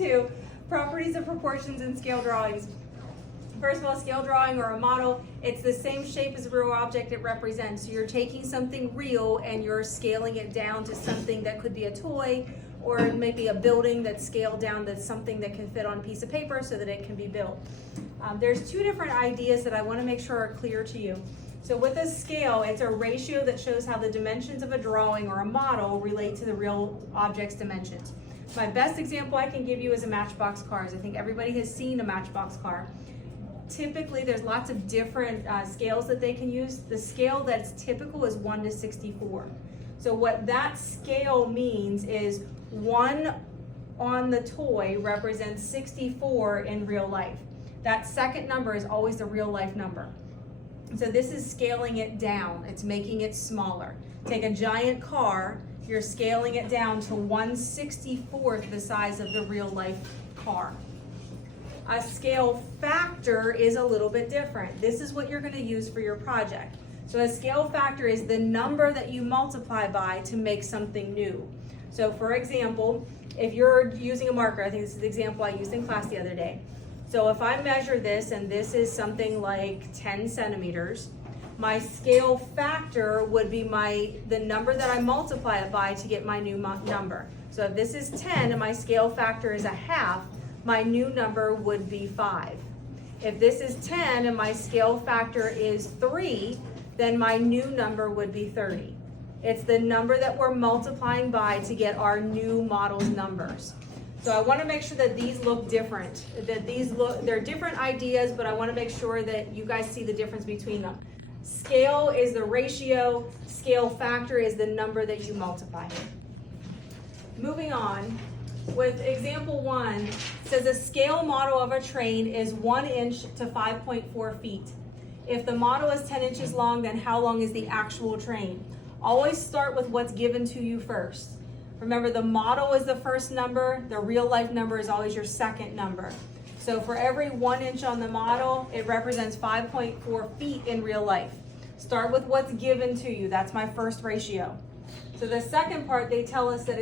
2, properties of proportions in scale drawings. First of all, scale drawing or a model, it's the same shape as a real object it represents. So you're taking something real and you're scaling it down to something that could be a toy, or maybe a building that's scaled down to something that can fit on a piece of paper so that it can be built. There's 2 different ideas that I want to make sure are clear to you. So with a scale, it's a ratio that shows how the dimensions of a drawing or a model relate to the real object's dimensions. My best example I can give you is a Matchbox cars. I think everybody has seen a Matchbox car. Typically, there's lots of different scales that they can use. The scale that's typical is 1 to 64. So what that scale means is 1 on the toy represents 64 in real life. That second number is always the real life number. So this is scaling it down. It's making it smaller. Take a giant car, you're scaling it down to 1/64th the size of the real life car. A scale factor is a little bit different. This is what you're going to use for your project. So a scale factor is the number that you multiply by to make something new. So for example, if you're using a marker, I think this is the example I used in class the other day. So if I measure this and this is something like 10 centimeters, my scale factor would be the number that I multiply it by to get my new number. So if this is 10 and my scale factor is 1/2, my new number would be 5. If this is 10 and my scale factor is 3, then my new number would be 30. It's the number that we're multiplying by to get our new model's numbers. So I want to make sure that these look different, they're different ideas, but I want to make sure that you guys see the difference between them. Scale is the ratio, scale factor is the number that you multiply. Moving on, with example 1, it says a scale model of a train is 1 inch to 5.4 feet. If the model is 10 inches long, then how long is the actual train? Always start with what's given to you first. Remember, the model is the first number, the real life number is always your second number. So for every 1 inch on the model, it represents 5.4 feet in real life. Start with what's given to you, that's my first ratio. So the second part, they tell us that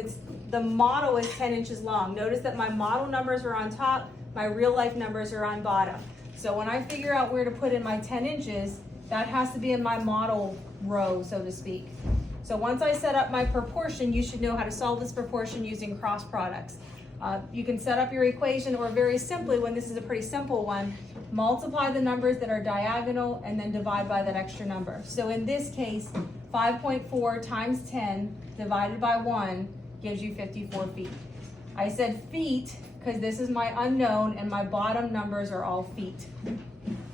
the model is 10 inches long. Notice that my model numbers are on top, my real life numbers are on bottom. So when I figure out where to put in my 10 inches, that has to be in my model row, so to speak. So once I set up my proportion, you should know how to solve this proportion using cross products. You can set up your equation, or very simply, when this is a pretty simple one, multiply the numbers that are diagonal and then divide by that extra number. So in this case, 5.4 times 10 divided by 1 gives you 54 feet. I said feet because this is my unknown and my bottom numbers are all feet.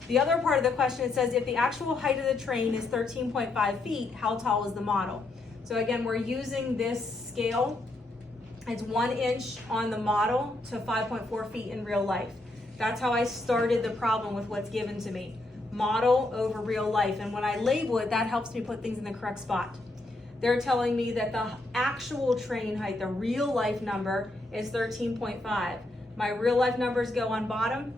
The other part of the question, it says if the actual height of the train is 13.5 feet, how tall is the model? So again, we're using this scale. It's 1 inch on the model to 5.4 feet in real life. That's how I started the problem with what's given to me. Model over real life. And when I label it, that helps me put things in the correct spot. They're telling me that the actual train height, the real life number, is 13.5. My real life numbers go on bottom.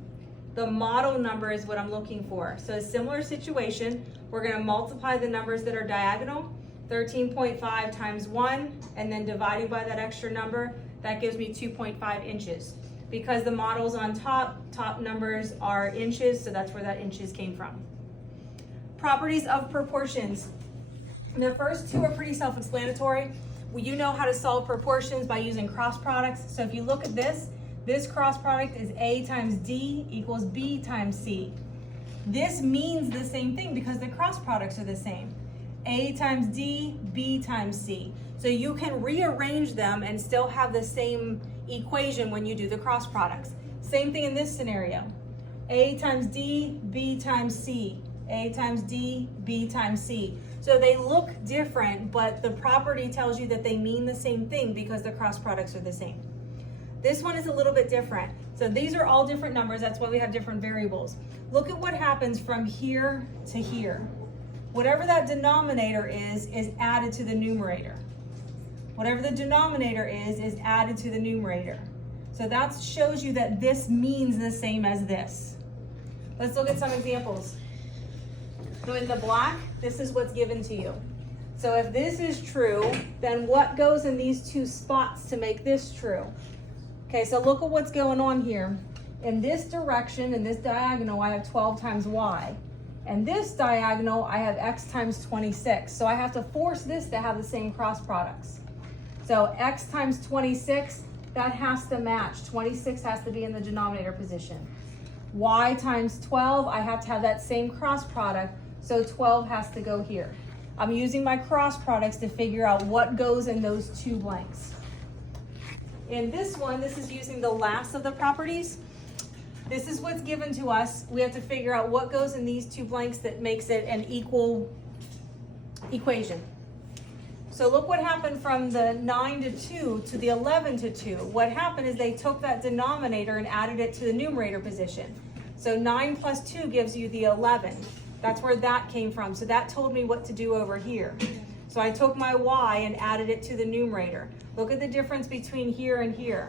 The model number is what I'm looking for. So a similar situation, we're going to multiply the numbers that are diagonal, 13.5 times 1, and then dividing by that extra number, that gives me 2.5 inches. Because the model's on top, top numbers are inches, so that's where that inches came from. Properties of proportions. The first 2 are pretty self-explanatory. Well, you know how to solve proportions by using cross products. So if you look at this cross product is A times D equals B times C. This means the same thing because the cross products are the same. A times D, B times C. So you can rearrange them and still have the same equation when you do the cross products. Same thing in this scenario. A times D, B times C. A times D, B times C. So they look different, but the property tells you that they mean the same thing because the cross products are the same. This one is a little bit different. So these are all different numbers, that's why we have different variables. Look at what happens from here to here. Whatever that denominator is added to the numerator. Whatever the denominator is added to the numerator. So that shows you that this means the same as this. Let's look at some examples. So in the black, this is what's given to you. So if this is true, then what goes in these 2 spots to make this true? Okay, so look at what's going on here. In this direction, in this diagonal, I have 12 times y. And this diagonal, I have x times 26. So I have to force this to have the same cross products. So x times 26, that has to match. 26 has to be in the denominator position. Y times 12, I have to have that same cross product, so 12 has to go here. I'm using my cross products to figure out what goes in those two blanks. In this one, this is using the last of the properties. This is what's given to us. We have to figure out what goes in these two blanks that makes it an equal equation. So look what happened from the 9 to 2 to the 11 to 2. What happened is they took that denominator and added it to the numerator position. So 9 plus 2 gives you the 11. That's where that came from. So that told me what to do over here. So I took my y and added it to the numerator. Look at the difference between here and here.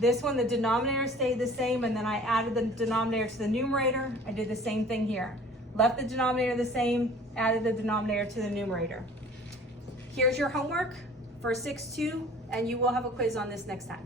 This one, the denominator stayed the same, and then I added the denominator to the numerator. I did the same thing here. Left the denominator the same, added the denominator to the numerator. Here's your homework for 6-2, and you will have a quiz on this next time.